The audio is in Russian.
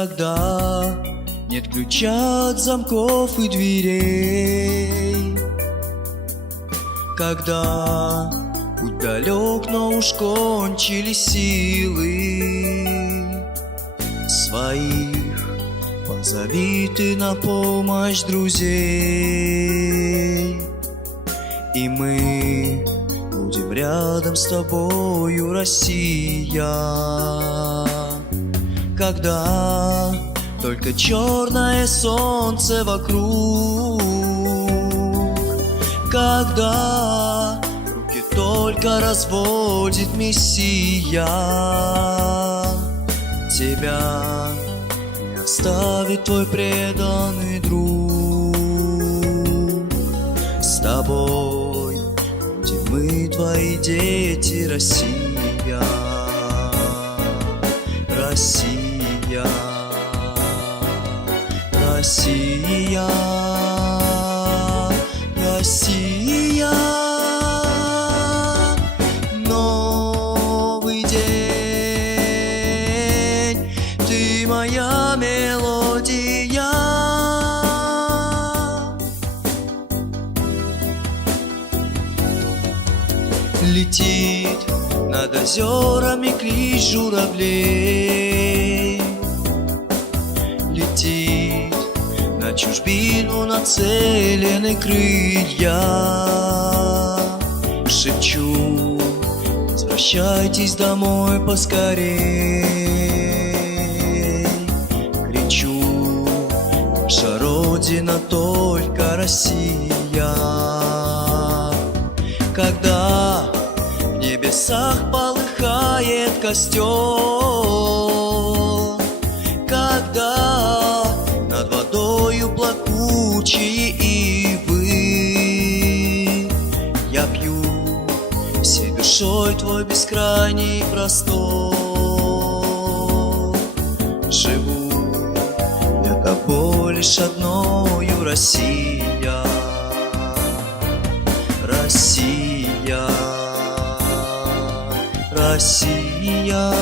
когда нет ключа от замков и дверей, когда путь далек, но уж кончились силы. Своих позови ты на помощь друзей, и мы будем рядом с тобою, Россия. Когда только черное солнце вокруг, когда руки только разводит Мессия, тебя не оставит твой преданный друг. С тобой будем мы, твои дети, Россия, Россия, Россия, Россия. Новый день, ты моя мелодия. Летит над озерами клич журавлей, летит на чужбину нацелены крылья. Шепчу: возвращайтесь домой поскорей. Кричу: наша Родина только Россия. Когда в небесах полыхает костер, когда над водою плакучие ивы, я пью всей душой твой бескрайний простор. Живу я тобой лишь одною, Россия, Россия, Россия.